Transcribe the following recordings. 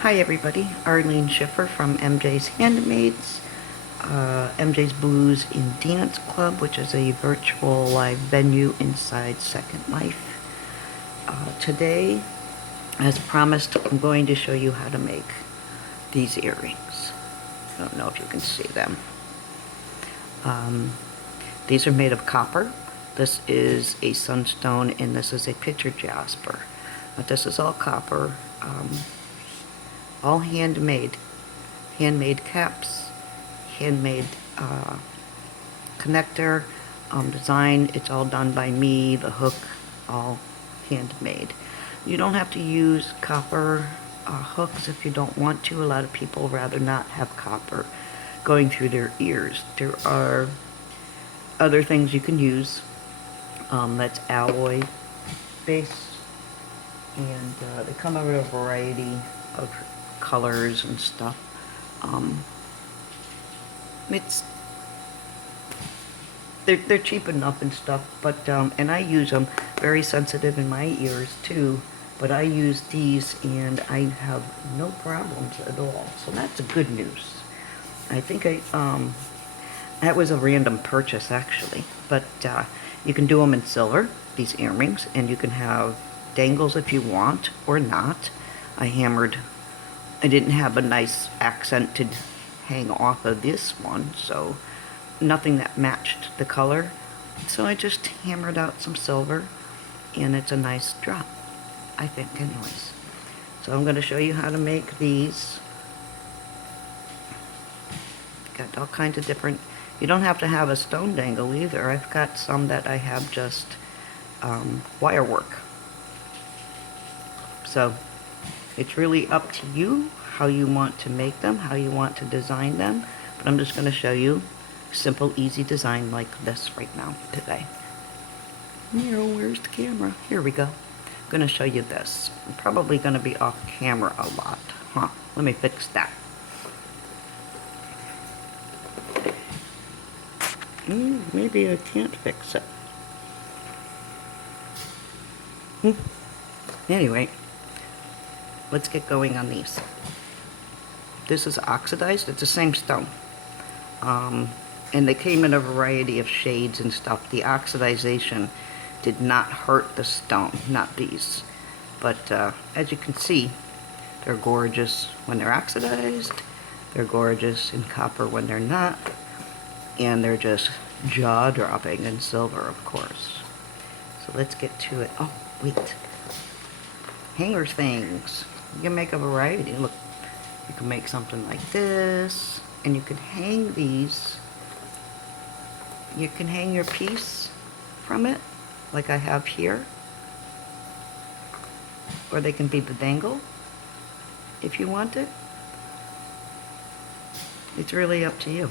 Hi everybody, Arlene Schiffer from MJ's Handmaids, MJ's Blues in Dance Club, which is a virtual live venue inside Second Life. Today, as promised, I'm going to show you how to make these earrings. I don't know if you can see them. These are made of copper. This is a sunstone and this is a picture jasper. But this is all copper. All handmade caps, handmade connector, design. It's all done by me. The hook, all handmade. You don't have to use copper hooks if you don't want to. A lot of people rather not have copper going through their ears. There are other things you can use that's alloy based, and they come in a variety of colors and stuff. They're cheap enough and stuff, but and I use them. Very sensitive in my ears too, but I use these and I have no problems at all. So that's good news. I think that was a random purchase actually, but you can do them in silver, these earrings, and you can have dangles if you want or not. I didn't have a nice accented hang off of this one, so nothing that matched the color. So I just hammered out some silver, and it's a nice drop, I think, anyways. So I'm going to show you how to make these. Got all kinds of different. You don't have to have a stone dangle either. I've got some that I have just wire work. So it's really up to you how you want to make them, how you want to design them. But I'm just going to show you simple, easy design like this right now today. Where's the camera? Here we go. I'm going to show you this. I'm probably going to be off camera a lot. Let me fix that. Maybe I can't fix it. Anyway, let's get going on these. This is oxidized. It's the same stone. And they came in a variety of shades and stuff. The oxidization did not hurt the stone, not these. But as you can see, they're gorgeous when they're oxidized. They're gorgeous in copper when they're not. And they're just jaw-dropping in silver, of course. So let's get to it. Oh, wait. Hanger things. You can make a variety. Look, you can make something like this, and you can hang these. You can hang your piece from it, like I have here. Or they can be the dangle, if you want it. It's really up to you.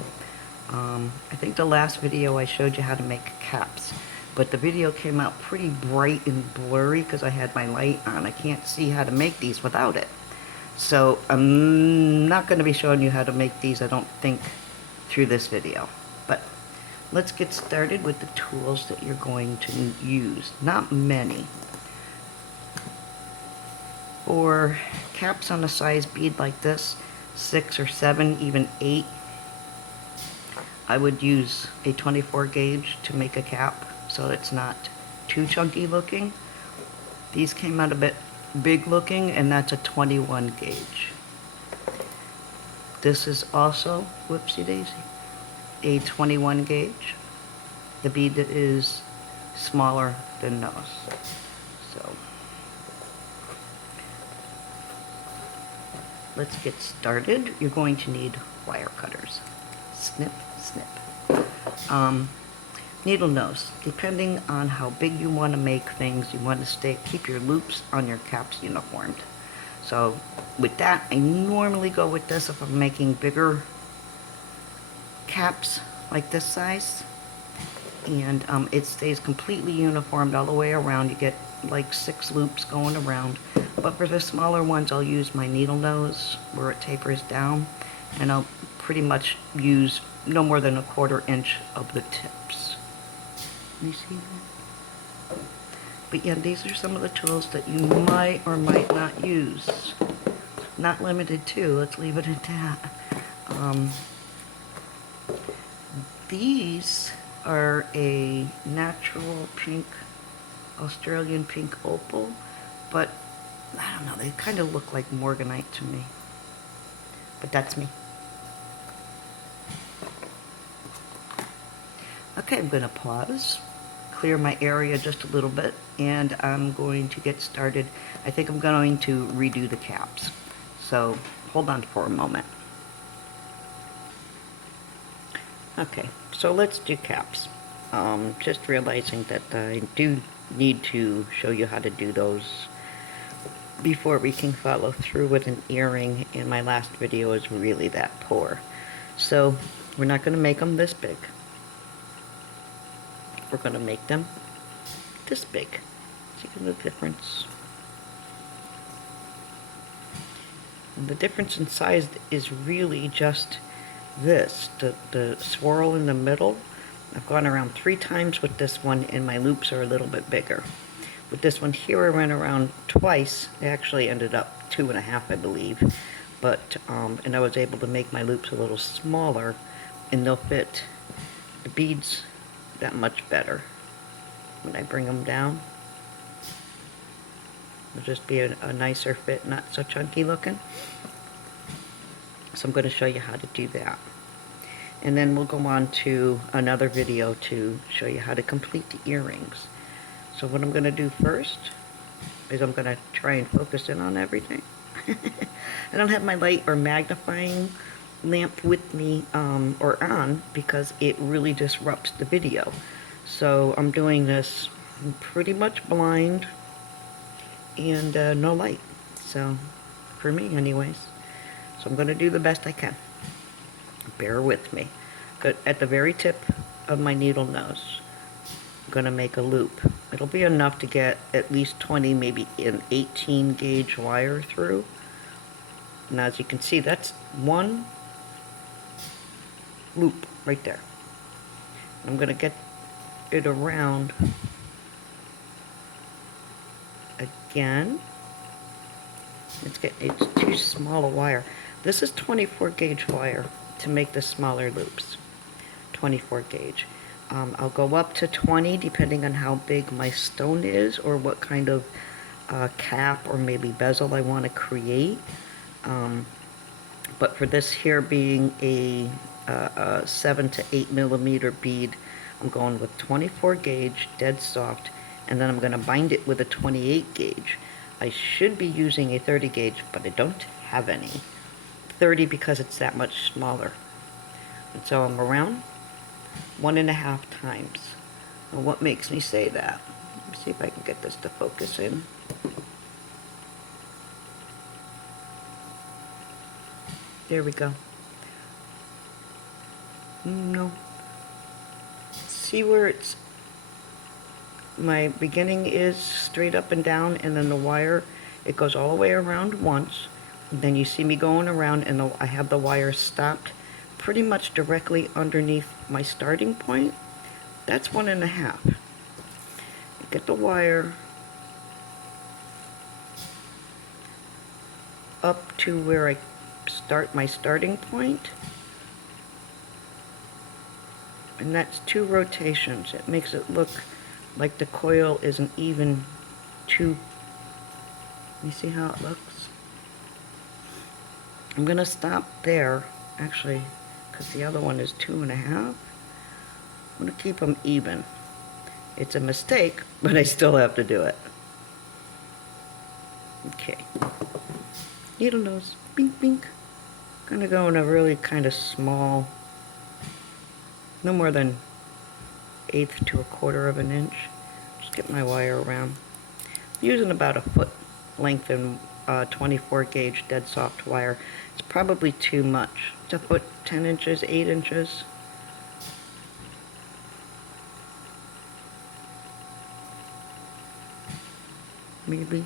I think the last video I showed you how to make caps, but the video came out pretty bright and blurry because I had my light on. I can't see how to make these without it. So I'm not going to be showing you how to make these, I don't think, through this video. But let's get started with the tools that you're going to use. Not many. For caps on a size bead like this, 6 or 7, even 8, I would use a 24 gauge to make a cap so it's not too chunky looking. These came out a bit big looking, and that's a 21 gauge. This is also, whoopsie daisy, a 21 gauge. The bead is smaller than those. So let's get started. You're going to need wire cutters. Snip, snip. Needle nose. Depending on how big you want to make things, you want to keep your loops on your caps uniformed. So with that, I normally go with this if I'm making bigger caps like this size. And it stays completely uniformed all the way around. You get like 6 loops going around. But for the smaller ones, I'll use my needle nose where it tapers down. And I'll pretty much use no more than 1/4 inch of the tips. You see that? But yeah, these are some of the tools that you might or might not use. not limited to, let's leave it at that. These are a natural pink, Australian pink opal, but I don't know, they kind of look like morganite to me. But that's me. Okay, I'm going to pause, clear my area just a little bit, and I'm going to get started. I think I'm going to redo the caps. So hold on for a moment. Okay, so let's do caps. Just realizing that I do need to show you how to do those before we can follow through with an earring, and my last video is really that poor. So we're not going to make them this big. We're going to make them this big. See the difference? And the difference in size is really just this, the swirl in the middle. I've gone around 3 times with this one, and my loops are a little bit bigger. With this one here, I went around twice. It actually ended up 2.5, I believe. But, and I was able to make my loops a little smaller, and they'll fit the beads that much better. When I bring them down, it'll just be a nicer fit, not so chunky looking. So I'm going to show you how to do that. And then we'll go on to another video to show you how to complete the earrings. So what I'm going to do first is I'm going to try and focus in on everything. I don't have my light or magnifying lamp with me or on because it really disrupts the video. So I'm doing this pretty much blind and no light. So for me anyways. So I'm going to do the best I can. Bear with me. But at the very tip of my needle nose, I'm going to make a loop. It'll be enough to get at least 20, maybe an 18 gauge wire through. And as you can see, that's one loop right there. I'm going to get it around again. It's too small a wire. This is 24 gauge wire to make the smaller loops. 24 gauge. I'll go up to 20 depending on how big my stone is or what kind of cap or maybe bezel I want to create. But for this here being a 7 to 8 millimeter bead, I'm going with 24 gauge, dead soft, and then I'm going to bind it with a 28 gauge. I should be using a 30 gauge, but I don't have any. 30 because it's that much smaller. And so I'm around 1.5 times. And what makes me say that? Let me see if I can get this to focus in. There we go. No. See where it's, my beginning is straight up and down, and then the wire, it goes all the way around once. And then you see me going around, and I have the wire stopped pretty much directly underneath my starting point. That's 1.5. Get the wire up to where I start my starting point. And that's 2 rotations. It makes it look like the coil isn't even 2. You see how it looks? I'm going to stop there, actually, because the other one is 2.5. I'm going to keep them even. It's a mistake, but I still have to do it. Okay. Needle nose, bink, bink. I'm going to go in a really kind of small, no more than 1/8 to 1/4 of an inch. Just get my wire around. I'm using about a foot length in 24 gauge dead soft wire. It's probably too much. It's a foot, 10 inches, 8 inches. Maybe.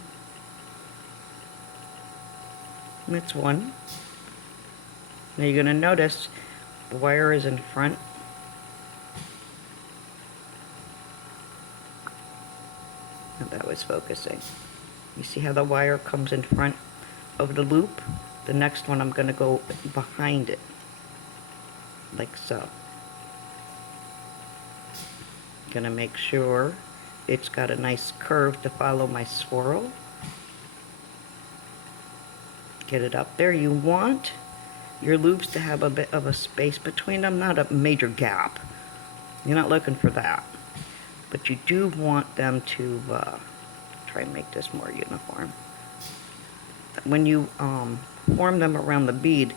That's one. Now you're going to notice the wire is in front. And that was focusing. You see how the wire comes in front? of the loop, the next one I'm going to go behind it, like so. Going to make sure it's got a nice curve to follow my swirl. Get it up there. You want your loops to have a bit of a space between them, not a major gap. You're not looking for that. But you do want them to try and make this more uniform. When you form them around the bead,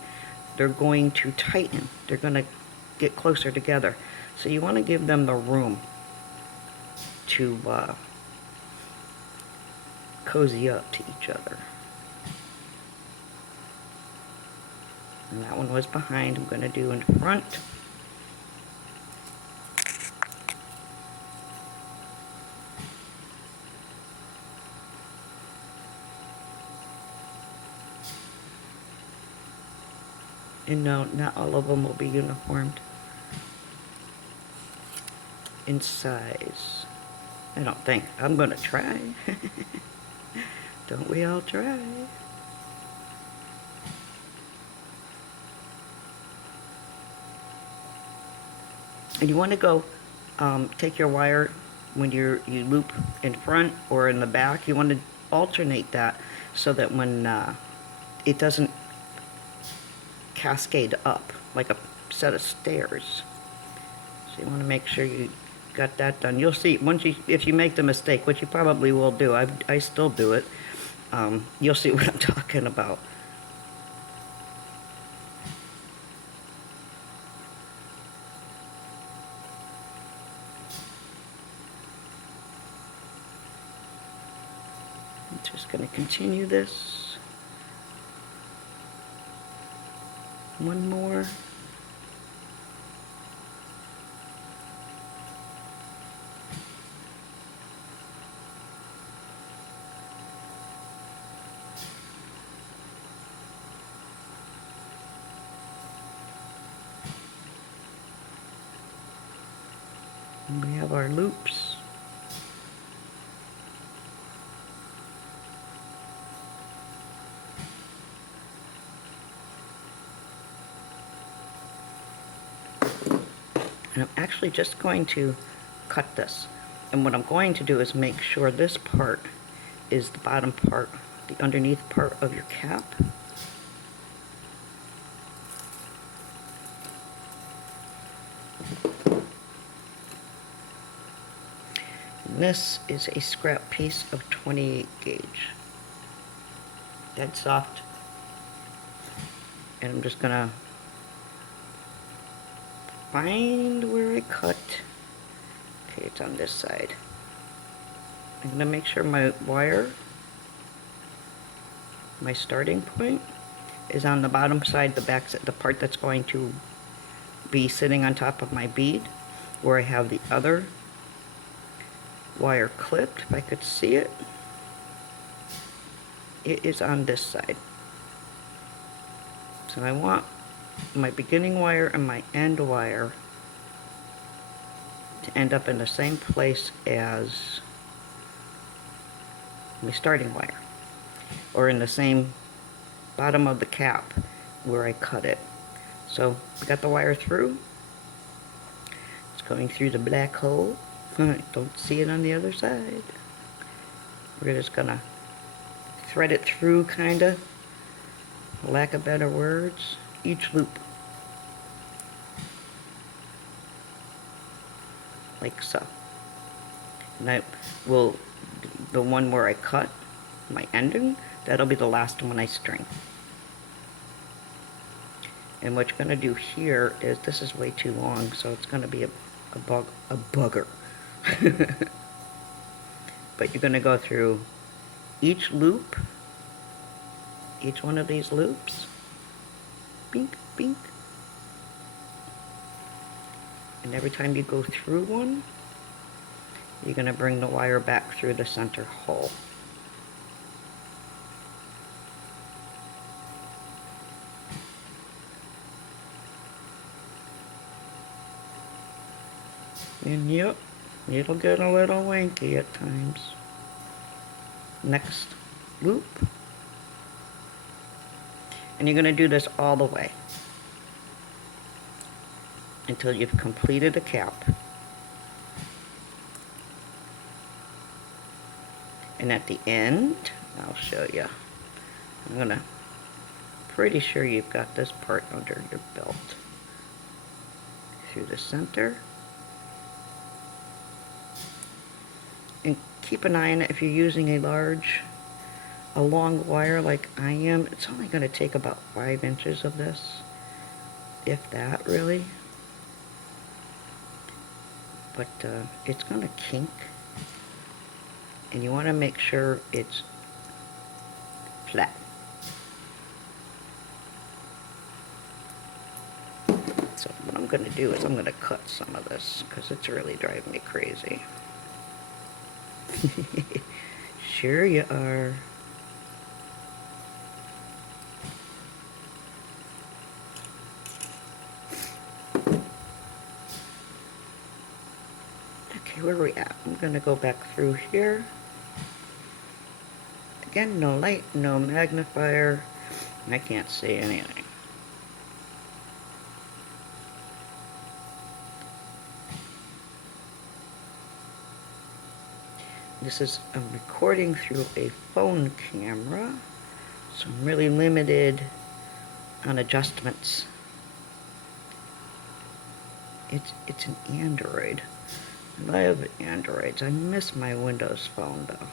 they're going to tighten. They're going to get closer together. So you want to give them the room to cozy up to each other. And that one was behind. I'm going to do in front. And no, not all of them will be uniformed in size. I don't think. I'm going to try. Don't we all try? And you want to go, take your wire when you loop in front or in the back. You want to alternate that so that when it doesn't cascade up like a set of stairs. So you want to make sure you got that done. You'll see once if you make the mistake, which you probably will do. I still do it. You'll see what I'm talking about. I'm just going to continue this. One more. And we have our loops. And I'm actually just going to cut this. And what I'm going to do is make sure this part is the bottom part, the underneath part of your cap. And this is a scrap piece of 28 gauge. Dead soft. And I'm just gonna find where I cut. Okay, it's on this side. I'm gonna make sure my wire, my starting point, is on the bottom side, the back side, the part that's going to be sitting on top of my bead, where I have the other wire clipped. If I could see it, it is on this side. So I want my beginning wire and my end wire to end up in the same place as my starting wire, or in the same bottom of the cap where I cut it. So I got the wire through. It's going through the black hole. Don't see it on the other side. We're just gonna thread it through, kinda, for lack of better words, each loop. Like so. And I will, the one where I cut my ending, that'll be the last one I string. And what you're gonna do here is, this is way too long, so it's gonna be a bugger. But you're gonna go through each loop, each one of these loops, bink, bink. And every time you go through one, you're gonna bring the wire back through the center hole. And yep, it'll get a little wanky at times. Next loop. And you're going to do this all the way until you've completed a cap. And at the end, I'll show you. I'm going to, pretty sure you've got this part under your belt. Through the center. And keep an eye on it if you're using a long wire like I am. It's only going to take about 5 inches of this, if that really. But it's going to kink, and you want to make sure it's flat. So what I'm going to do is I'm going to cut some of this because it's really driving me crazy. Sure you are. Okay, where are we at? I'm going to go back through here. Again, no light, no magnifier. I can't see anything. I'm recording through a phone camera, so I'm really limited on adjustments. It's an Android. I love Androids. I miss my Windows phone though.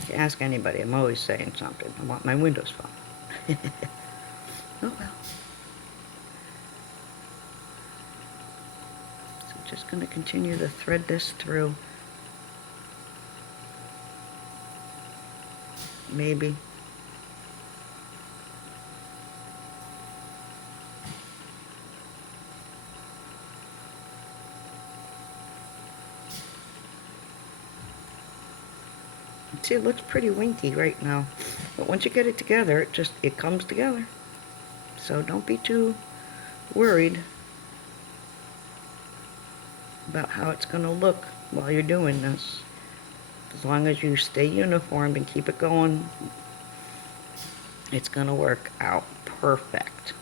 If you ask anybody, I'm always saying something. I want my Windows phone. Oh well. So I'm just going to continue to thread this through. Maybe. See, it looks pretty winky right now, but once you get it together, it comes together. So don't be too worried about how it's going to look while you're doing this. As long as you stay uniform and keep it going, it's going to work out perfect.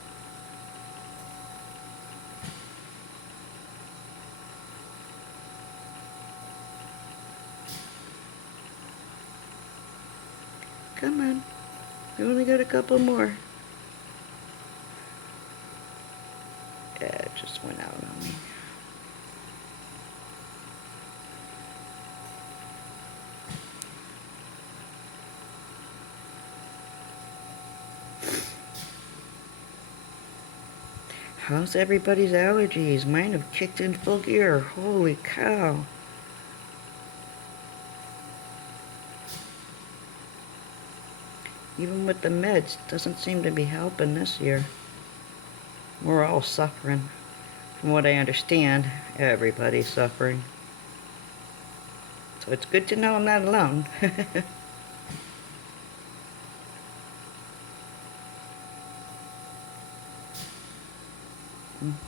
Come on. We only got a couple more. Yeah, it just went out on me. How's everybody's allergies? Mine have kicked in full gear. Holy cow. Even with the meds, doesn't seem to be helping this year. We're all suffering. From what I understand, everybody's suffering. So it's good to know I'm not alone.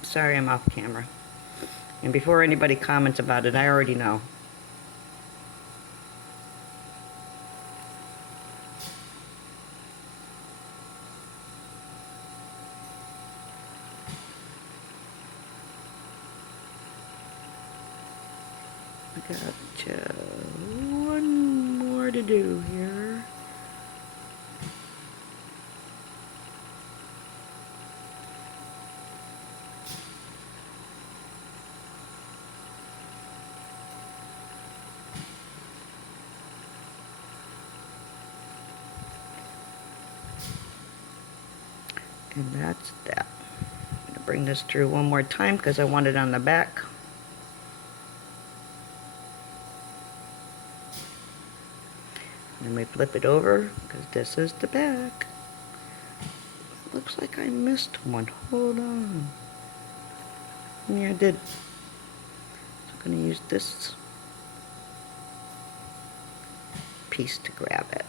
Sorry I'm off camera. And before anybody comments about it, I already know. I got one more to do here. And that's that. I'm going to bring this through one more time because I want it on the back. And we flip it over because this is the back. Looks like I missed one. Hold on. Yeah, I did. So I'm going to use this piece to grab it.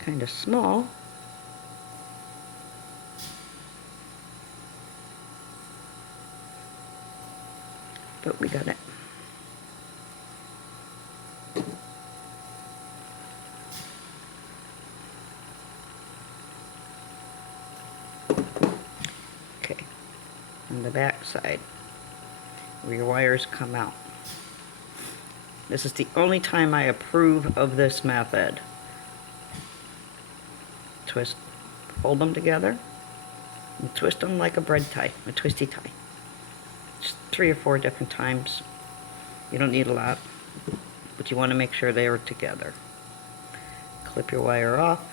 Kind of small. but we got it. Okay, on the back side, where your wires come out. This is the only time I approve of this method. Twist, hold them together, and twist them like a bread tie, a twisty tie. Just 3 or 4 different times. You don't need a lot, but you want to make sure they are together. Clip your wire off.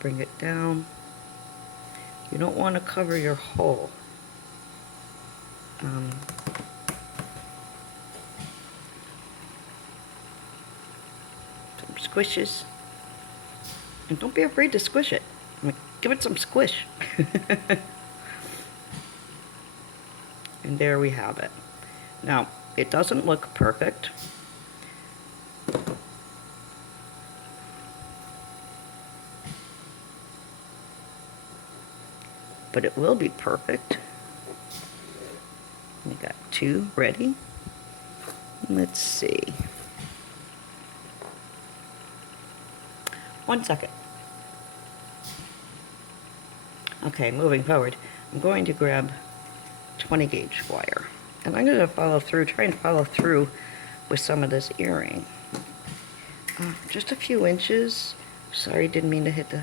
Bring it down. You don't want to cover your hole. Some squishes. And don't be afraid to squish it. Give it some squish. And there we have it. Now, it doesn't look perfect. But it will be perfect. We got 2 ready. Let's see. 1 second. Okay, moving forward, I'm going to grab 20 gauge wire. And I'm going to try and follow through with some of this earring. Just a few inches. Sorry, didn't mean to hit the...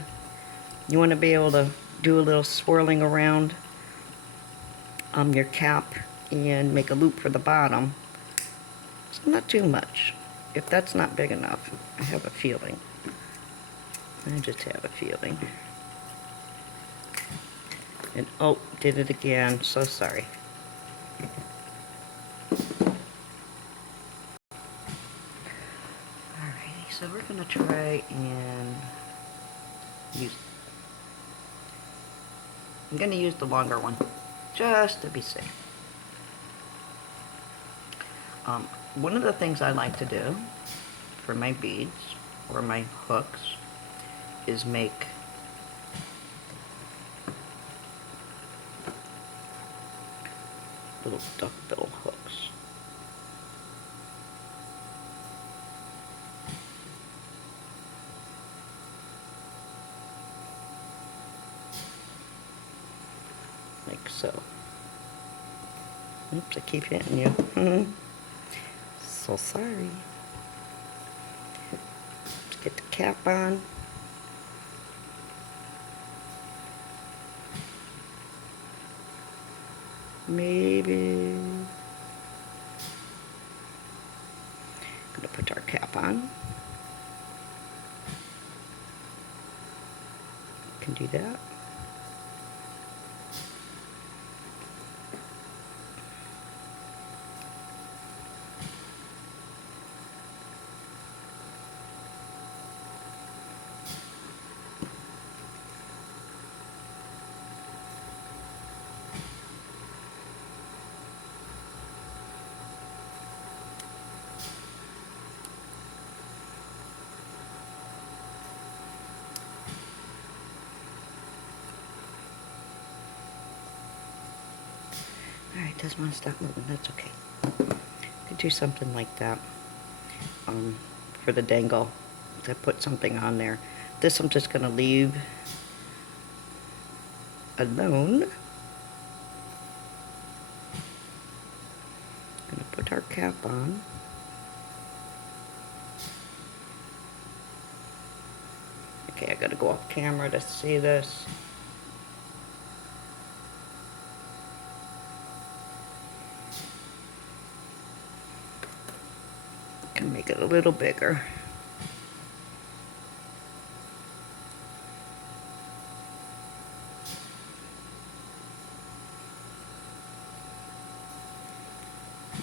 You want to be able to do a little swirling around your cap and make a loop for the bottom. So not too much. If that's not big enough, I have a feeling. I just have a feeling. And oh, did it again. So sorry. Alrighty, so we're gonna try and use... I'm going to use the longer one, just to be safe. One of the things I like to do for my beads, or my hooks, is make little duckbill hooks. Like so. Oops, I keep hitting you. So sorry. Let's get the cap on. Maybe. Gonna put our cap on. Can do that. Alright, doesn't want to stop moving, that's okay. Could do something like that for the dangle, to put something on there. This I'm just going to leave alone. Going to put our cap on. Okay, I got to go off camera to see this. Can make it a little bigger.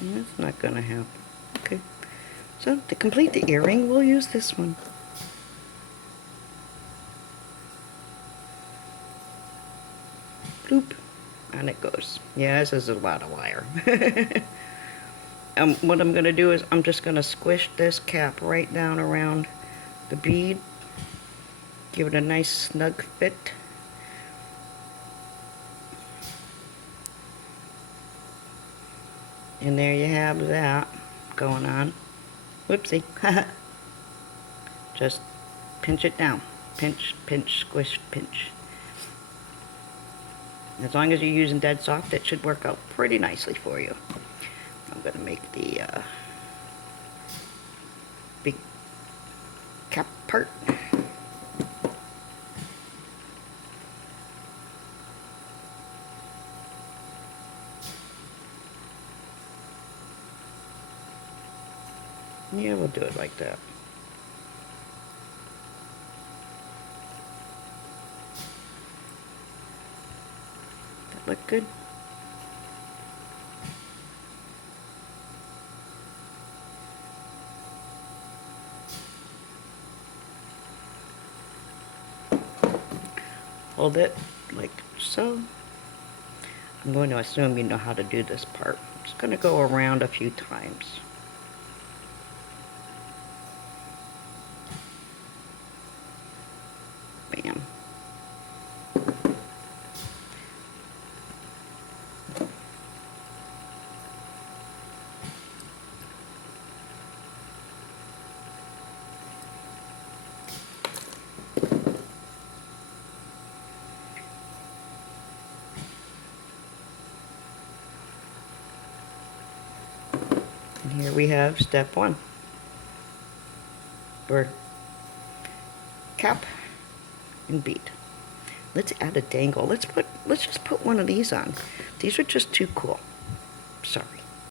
That's not gonna happen. Okay. So to complete the earring, we'll use this one. Bloop. And it goes. Yeah, this is a lot of wire. What I'm going to do is I'm just going to squish this cap right down around the bead. Give it a nice snug fit. And there you have that going on. Whoopsie. Just pinch it down. Pinch, pinch, squish, pinch. As long as you're using dead soft, it should work out pretty nicely for you. I'm going to make the big cap part. Yeah, we'll do it like that. That look good? Hold it like so. I'm going to assume you know how to do this part. I'm just going to go around a few times. Bam. And here we have step 1. Or cap and bead. Let's add a dangle. Let's just put one of these on. These are just too cool. Sorry.